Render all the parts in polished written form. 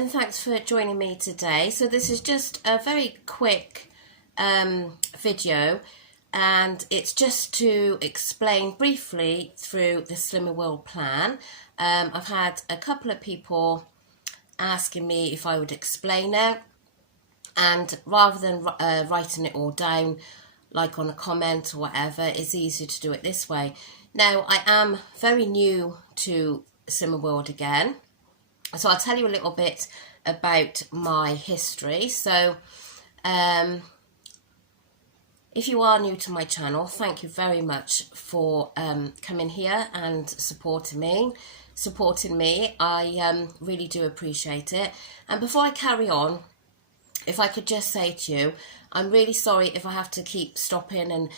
and thanks for joining me today. So this is just a very quick video, and it's just to explain briefly through the Slimmer World plan. I've had a couple of people asking me if I would explain it, and rather than writing it all down like on a comment or whatever, it's easier to do it this way. Now, I am very new to Slimmer World again, so I'll tell you a little bit about my history. So if you are new to my channel, thank you very much for coming here and supporting me. I really do appreciate it. And before I carry on, if I could just say to you, I'm really sorry if I have to keep stopping and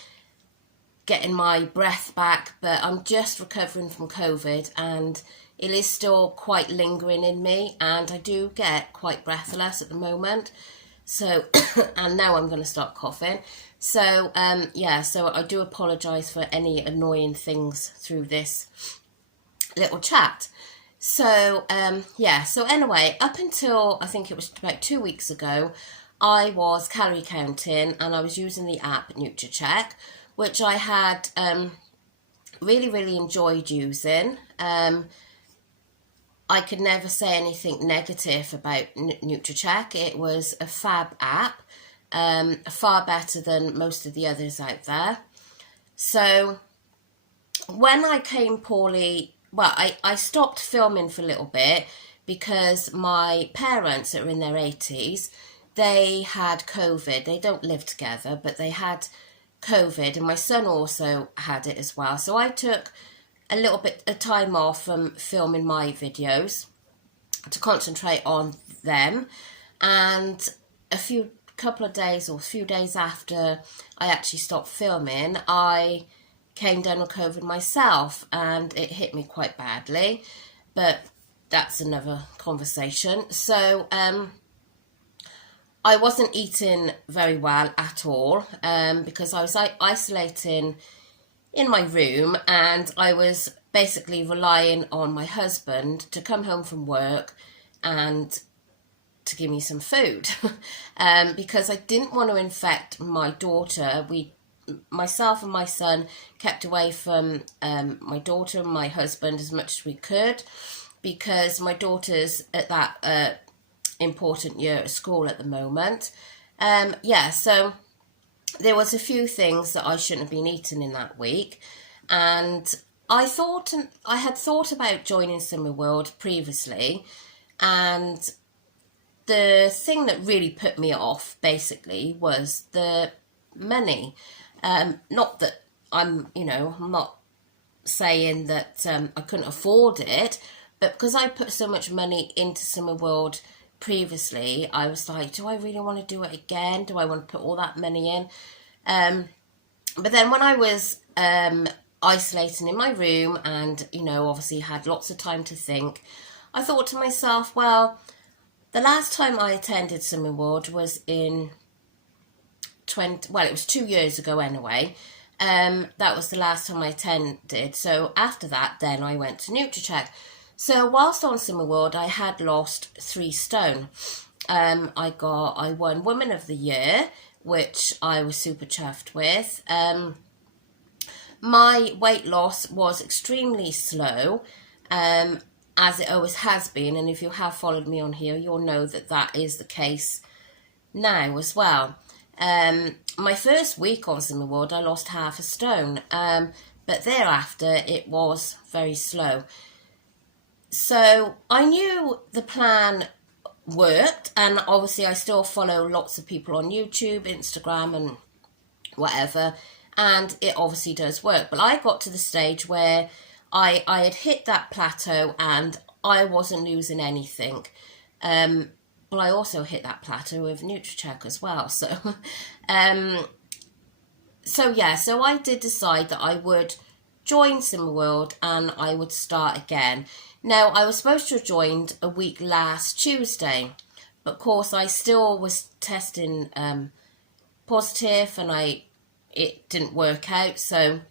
getting my breath back, but I'm just recovering from COVID and it is still quite lingering in me, and I do get quite breathless at the moment. So, and now I'm going to start coughing. So, yeah, so I do apologise for any annoying things through this little chat. So, yeah, so anyway, up until I think it was about 2 weeks ago, I was calorie counting and I was using the app NutriCheck, which I had really enjoyed using. I could never say anything negative about NutriCheck. It was a fab app, far better than most of the others out there. So when I came poorly, well, I stopped filming for a little bit because my parents that are in their 80s, they had COVID. They don't live together, but they had COVID, and my son also had it as well. So I took a little bit of time off from filming my videos to concentrate on them, and a few days after I actually stopped filming, I came down with COVID myself, and it hit me quite badly, but that's another conversation. So I wasn't eating very well at all, because I was isolating in my room, and I was basically relying on my husband to come home from work and to give me some food, because I didn't want to infect my daughter. Myself and my son kept away from my daughter and my husband as much as we could, because my daughter's at that important year at school at the moment. Yeah, so there was a few things that I shouldn't have been eating in that week, and I had thought about joining Slimmer World previously, and the thing that really put me off basically was the money. Not that I'm not saying that I couldn't afford it, but because I put so much money into Slimmer World previously, I was like, do I really want to do it again? Do I want to put all that money in? But then when I was isolating in my room and, obviously had lots of time to think, I thought to myself, well, the last time I attended Slimmer World was in it was 2 years ago anyway. That was the last time I attended. So after that, then I went to NutriCheck. So whilst on Slimmer World, I had lost 3 stone. I won Woman of the Year, which I was super chuffed with. My weight loss was extremely slow, as it always has been. And if you have followed me on here, you'll know that that is the case now as well. My first week on Slimmer World, I lost half a stone, but thereafter it was very slow. So I knew the plan worked, and obviously I still follow lots of people on YouTube, Instagram and whatever, and it obviously does work. But I got to the stage where I had hit that plateau and I wasn't losing anything. But I also hit that plateau with NutriCheck as well. So, so I did decide that I would join Slimmer World and I would start again. Now, I was supposed to have joined a week last Tuesday, but of course I still was testing positive, and it didn't work out, so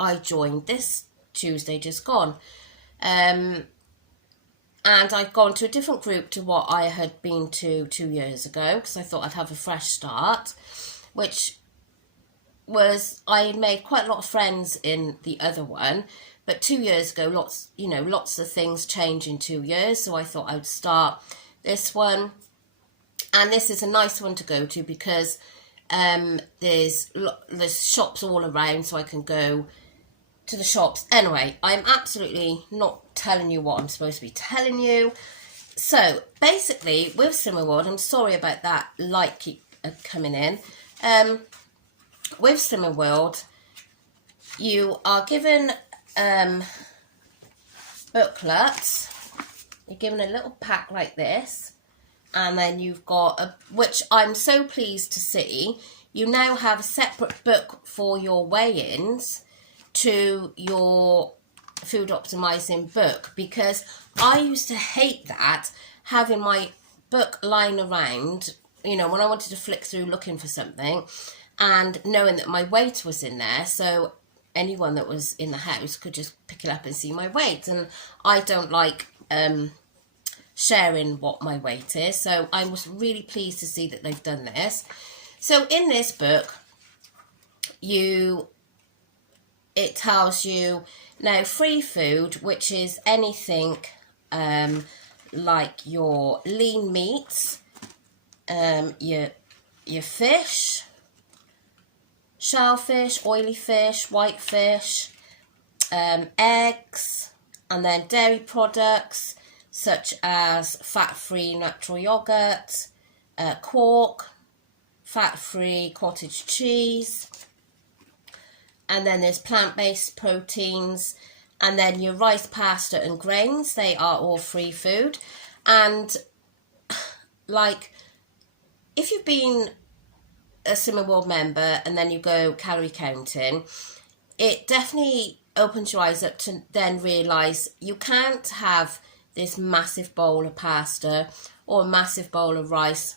I joined this Tuesday just gone. And I've gone to a different group to what I had been to 2 years ago, because I thought I'd have a fresh start, which was, I made quite a lot of friends in the other one, but 2 years ago, lots of things change in 2 years, so I thought I'd start this one. And this is a nice one to go to because there's shops all around, so I can go to the shops. Anyway, I'm absolutely not telling you what I'm supposed to be telling you. So basically, with Slimming, I'm sorry about that light keep coming in. With Slimming, you are given booklets. You're given a little pack like this, and then you've got which I'm so pleased to see, you now have a separate book for your weigh-ins to your food optimizing book, because I used to hate that, having my book lying around, when I wanted to flick through looking for something and knowing that my weight was in there, so anyone that was in the house could just pick it up and see my weight. And I don't like sharing what my weight is, so I was really pleased to see that they've done this. So in this book, it tells you now free food, which is anything like your lean meats, your fish, shellfish, oily fish, white fish, eggs, and then dairy products such as fat-free natural yogurt, quark, fat-free cottage cheese, and then there's plant-based proteins, and then your rice, pasta and grains, they are all free food. And like, if you've been a Slimming World member and then you go calorie counting, it definitely opens your eyes up to then realise you can't have this massive bowl of pasta or a massive bowl of rice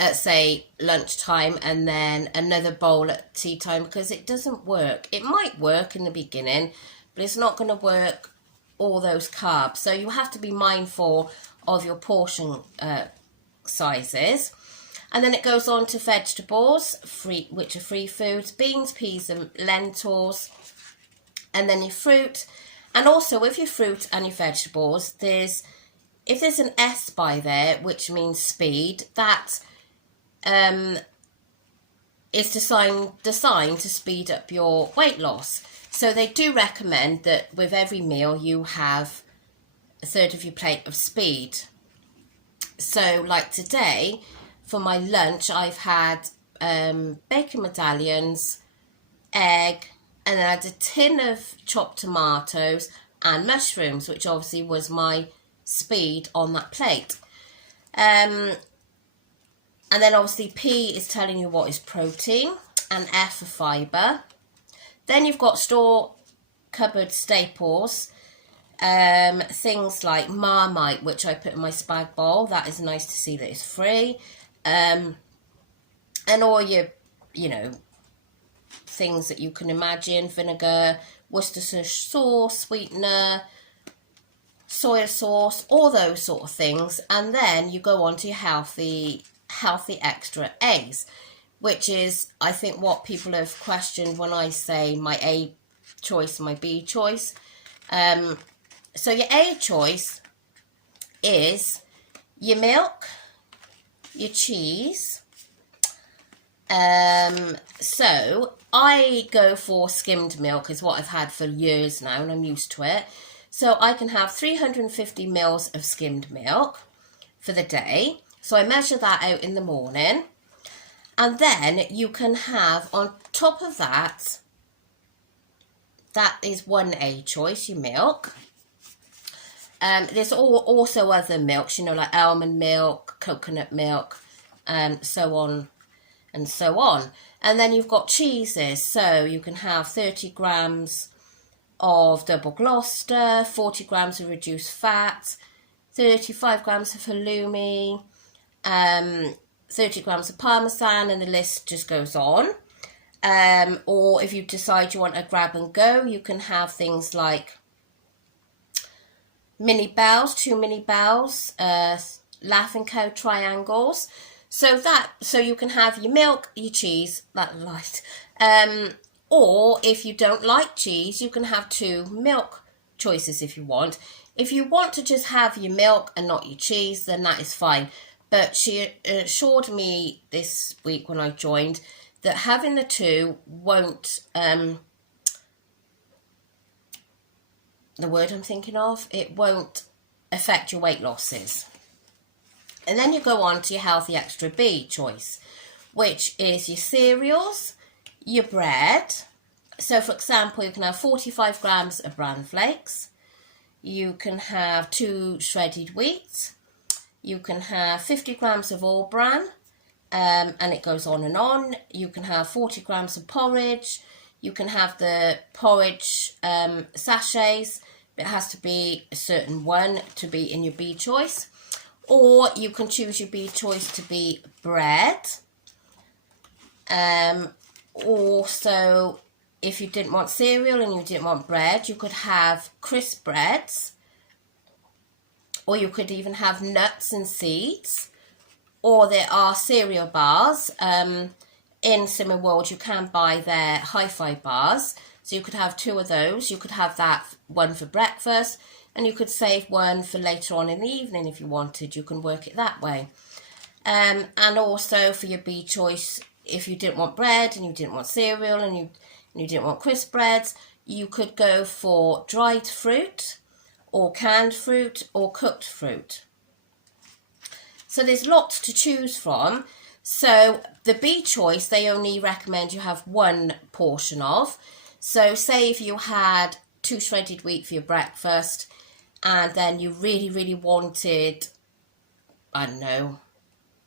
at, say, lunchtime, and then another bowl at tea time, because it doesn't work. It might work in the beginning, but it's not going to work all those carbs. So you have to be mindful of your portion sizes. And then it goes on to vegetables, which are free foods, beans, peas and lentils, and then your fruit. And also with your fruit and your vegetables, if there's an S by there, which means speed, that is designed to speed up your weight loss. So they do recommend that with every meal you have a third of your plate of speed. So like today, for my lunch, I've had bacon medallions, egg, and then I had a tin of chopped tomatoes and mushrooms, which obviously was my speed on that plate. And then obviously P is telling you what is protein, and F for fibre. Then you've got store cupboard staples, things like Marmite, which I put in my spag bowl. That is nice to see that it's free. And all your, things that you can imagine: vinegar, Worcestershire sauce, sweetener, soy sauce, all those sort of things. And then you go on to your healthy extra A's, which is, I think, what people have questioned when I say my A choice and my B choice. So your A choice is your milk, your cheese. So I go for skimmed milk, is what I've had for years now, and I'm used to it. So I can have 350 mils of skimmed milk for the day. So I measure that out in the morning. And then you can have, on top of that, that is one A choice, your milk. There's also other milks, like almond milk, coconut milk, so on and so on. And then you've got cheeses. So you can have 30 grams of double Gloucester, 40 grams of reduced fat, 35 grams of halloumi, 30 grams of parmesan, and the list just goes on. Or if you decide you want a grab and go, you can have things like mini bells, 2 mini bells, Laughing Cow triangles. So you can have your milk, your cheese, that light. Or if you don't like cheese, you can have 2 milk choices if you want. If you want to just have your milk and not your cheese, then that is fine. But she assured me this week when I joined that having the 2 won't, the word I'm thinking of, it won't affect your weight losses. And then you go on to your Healthy Extra B choice, which is your cereals, your bread. So for example, you can have 45 grams of bran flakes. You can have 2 shredded wheat. You can have 50 grams of all bran, and it goes on and on. You can have 40 grams of porridge. You can have the porridge sachets, but it has to be a certain one to be in your B choice. Or you can choose your B choice to be bread. Also, if you didn't want cereal and you didn't want bread, you could have crisp breads. Or you could even have nuts and seeds. Or there are cereal bars. In Slimming World, you can buy their hi-fi bars. So you could have 2 of those. You could have that one for breakfast. And you could save one for later on in the evening if you wanted. You can work it that way. And also for your B choice, if you didn't want bread and you didn't want cereal and you didn't want crisp breads, you could go for dried fruit or canned fruit or cooked fruit. So there's lots to choose from. So the B choice, they only recommend you have 1 portion of. So say if you had 2 shredded wheat for your breakfast, and then you really, really wanted, I don't know,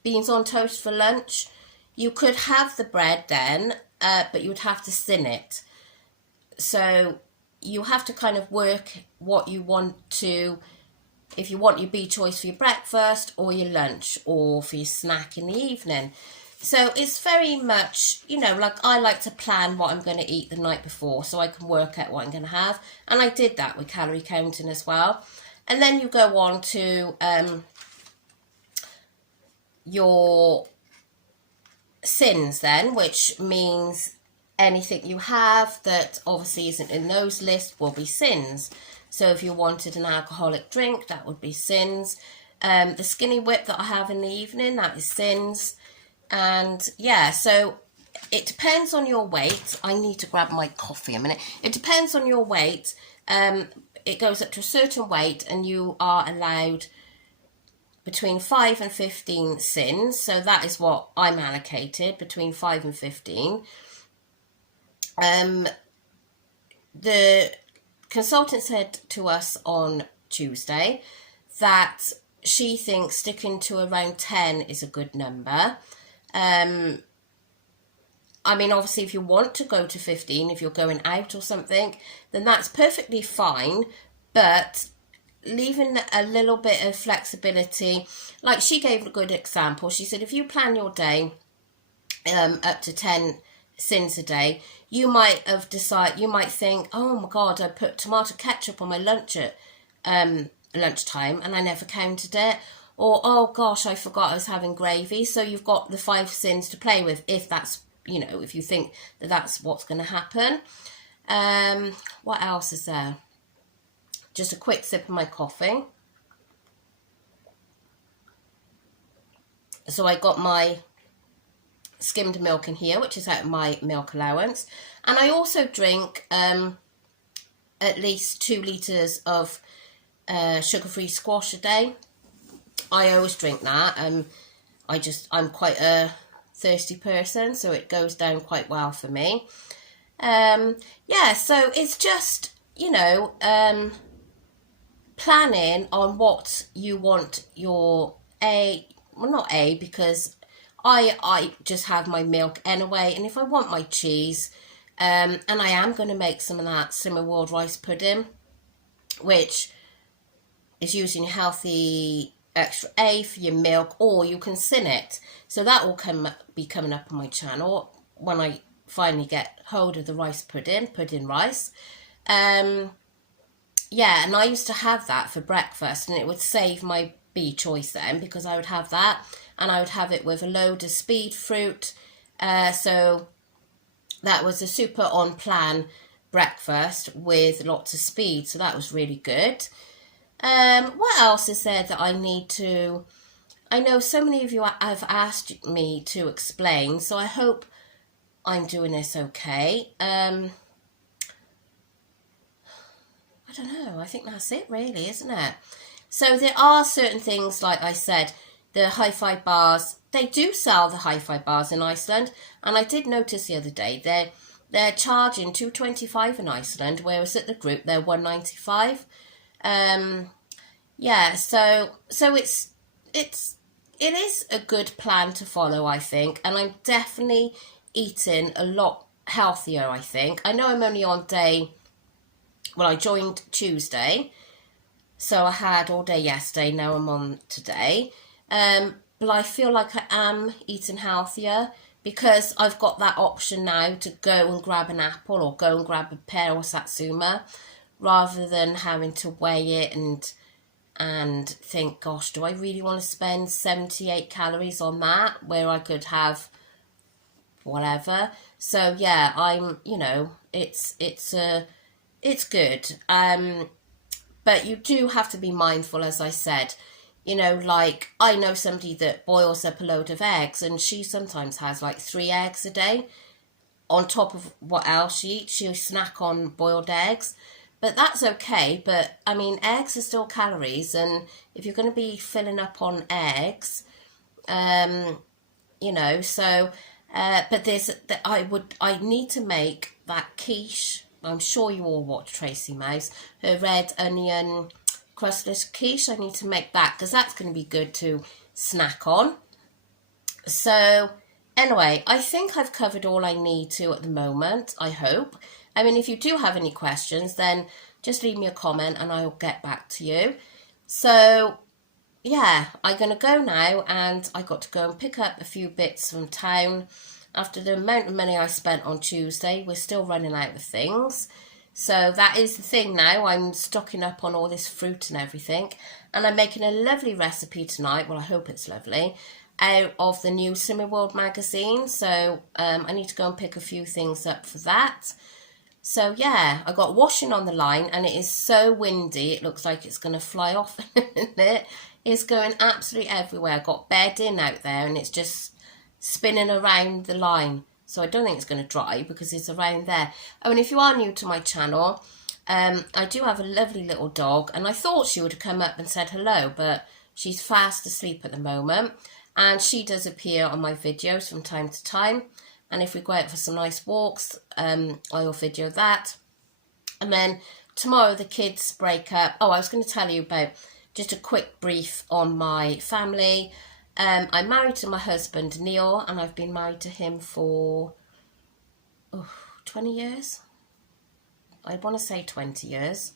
beans on toast for lunch, you could have the bread then, but you would have to thin it. So you have to kind of work what you want to, if you want your B choice for your breakfast or your lunch or for your snack in the evening. So it's very much, like I like to plan what I'm going to eat the night before so I can work out what I'm going to have. And I did that with calorie counting as well. And then you go on to your sins then, which means anything you have that obviously isn't in those lists will be sins. So if you wanted an alcoholic drink, that would be sins. The skinny whip that I have in the evening, that is sins. And yeah, so it depends on your weight. I need to grab my coffee a minute. It depends on your weight. It goes up to a certain weight and you are allowed between 5 and 15 sins. So that is what I'm allocated, between 5 and 15. The consultant said to us on Tuesday that she thinks sticking to around 10 is a good number. I mean, obviously, if you want to go to 15, if you're going out or something, then that's perfectly fine. But leaving a little bit of flexibility, like she gave a good example. She said, if you plan your day up to 10 sins a day, you might think, oh my God, I put tomato ketchup on my lunch at lunchtime and I never counted it. Or, oh gosh, I forgot I was having gravy. So you've got the 5 sins to play with if that's, if you think that that's what's going to happen. What else is there? Just a quick sip of my coffee. So I got my skimmed milk in here, which is out of my milk allowance. And I also drink at least 2 litres of sugar-free squash a day. I always drink that. I'm quite a thirsty person, so it goes down quite well for me. Yeah, so it's just, planning on what you want your not because I just have my milk anyway, and if I want my cheese, and I am going to make some of that Slimming World rice pudding, which is using Healthy Extra A for your milk, or you can sin it. So that will be coming up on my channel when I finally get hold of the rice pudding rice. yeah, and I used to have that for breakfast, and it would save my B choice then, because I would have that, and I would have it with a load of speed fruit. So that was a super on plan breakfast with lots of speed, so that was really good. What else is there that I need to... I know so many of you have asked me to explain, so I hope I'm doing this okay. I don't know, I think that's it really, isn't it? So there are certain things, like I said, the hi-fi bars, they do sell the hi-fi bars in Iceland, and I did notice the other day they're charging $2.25 in Iceland, whereas at the group they're $1.95. Yeah, so it is a good plan to follow, I think, and I'm definitely eating a lot healthier, I think. I know I'm only on day... Well, I joined Tuesday, so I had all day yesterday, now I'm on today. But I feel like I am eating healthier because I've got that option now to go and grab an apple or go and grab a pear or satsuma, rather than having to weigh it and think, gosh, do I really want to spend 78 calories on that, where I could have whatever. So yeah, I'm, it's good. But you do have to be mindful, as I said. Like, I know somebody that boils up a load of eggs, and she sometimes has like 3 eggs a day on top of what else she eats. She'll snack on boiled eggs, but that's okay. But I mean, eggs are still calories, and if you're going to be filling up on eggs, so but I need to make that quiche. I'm sure you all watch Tracy Mouse, her red onion crustless quiche. I need to make that because that's going to be good to snack on. So anyway, I think I've covered all I need to at the moment, I hope. I mean, if you do have any questions, then just leave me a comment and I'll get back to you. So yeah, I'm going to go now, and I got to go and pick up a few bits from town. After the amount of money I spent on Tuesday, we're still running out of things. So that is the thing now. I'm stocking up on all this fruit and everything. And I'm making a lovely recipe tonight. Well, I hope it's lovely. Out of the new Simmer World magazine. So I need to go and pick a few things up for that. So yeah, I got washing on the line, and it is so windy. It looks like it's going to fly off in a minute. It's going absolutely everywhere. I got bedding out there, and it's just spinning around the line. So I don't think it's going to dry because it's around there. Oh, and if you are new to my channel, I do have a lovely little dog, and I thought she would have come up and said hello, but she's fast asleep at the moment, and she does appear on my videos from time to time. And if we go out for some nice walks, I'll video that. And then tomorrow the kids break up. Oh, I was going to tell you about just a quick brief on my family. I'm married to my husband, Neil, and I've been married to him for 20 years. I want to say 20 years.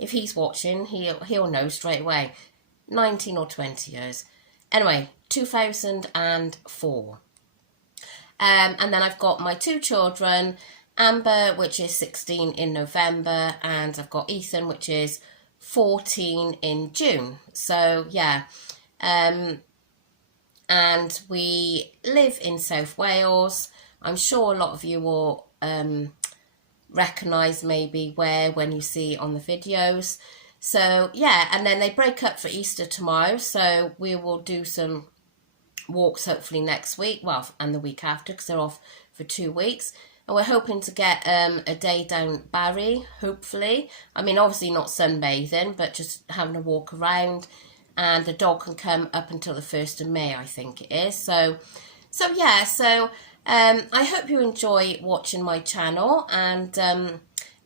If he's watching, he'll know straight away. 19 or 20 years. Anyway, 2004. And then I've got my 2 children, Amber, which is 16 in November, and I've got Ethan, which is 14 in June. So yeah, and we live in South Wales. I'm sure a lot of you will recognise maybe when you see on the videos. So yeah, and then they break up for Easter tomorrow, so we will do some walks hopefully next week, well, and the week after, because they're off for 2 weeks. And we're hoping to get a day down Barry, hopefully. I mean, obviously not sunbathing, but just having a walk around. And the dog can come up until the 1st of May, I think it is. So yeah, I hope you enjoy watching my channel. And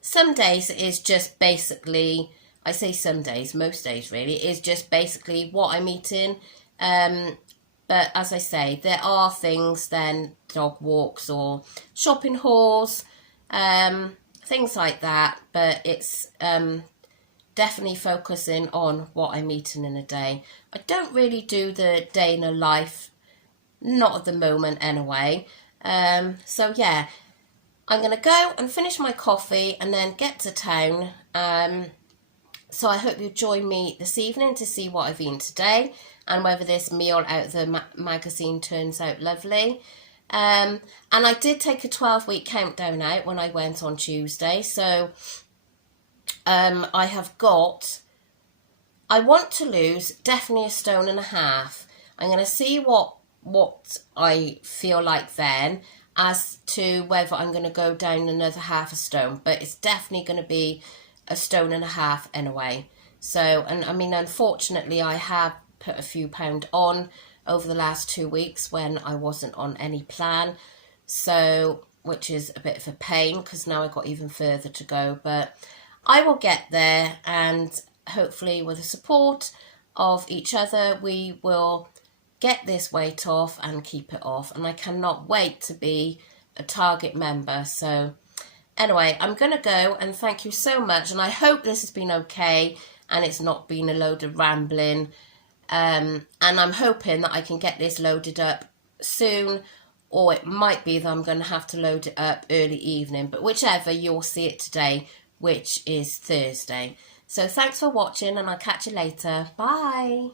some days it is just basically, I say some days, most days really, is just basically what I'm eating. But as I say, there are things then, dog walks or shopping hauls, things like that. But it's definitely focusing on what I'm eating in a day. I don't really do the day in a life, not at the moment anyway. So yeah, I'm going to go and finish my coffee and then get to town. So I hope you join me this evening to see what I've eaten today and whether this meal out of the magazine turns out lovely. And I did take a 12-week countdown out when I went on Tuesday. So I want to lose definitely 1.5 stone. I'm going to see what I feel like then as to whether I'm going to go down another 0.5 stone. But it's definitely going to be 1.5 stone anyway. So, and I mean, unfortunately, I have put a few pound on over the last 2 weeks when I wasn't on any plan. So, which is a bit of a pain because now I've got even further to go. But I will get there, and hopefully with the support of each other, we will get this weight off and keep it off. And I cannot wait to be a Target member. So anyway, I'm going to go, and thank you so much. And I hope this has been okay and it's not been a load of rambling. And I'm hoping that I can get this loaded up soon, or it might be that I'm going to have to load it up early evening. But whichever, you'll see it today, which is Thursday. So thanks for watching, and I'll catch you later. Bye.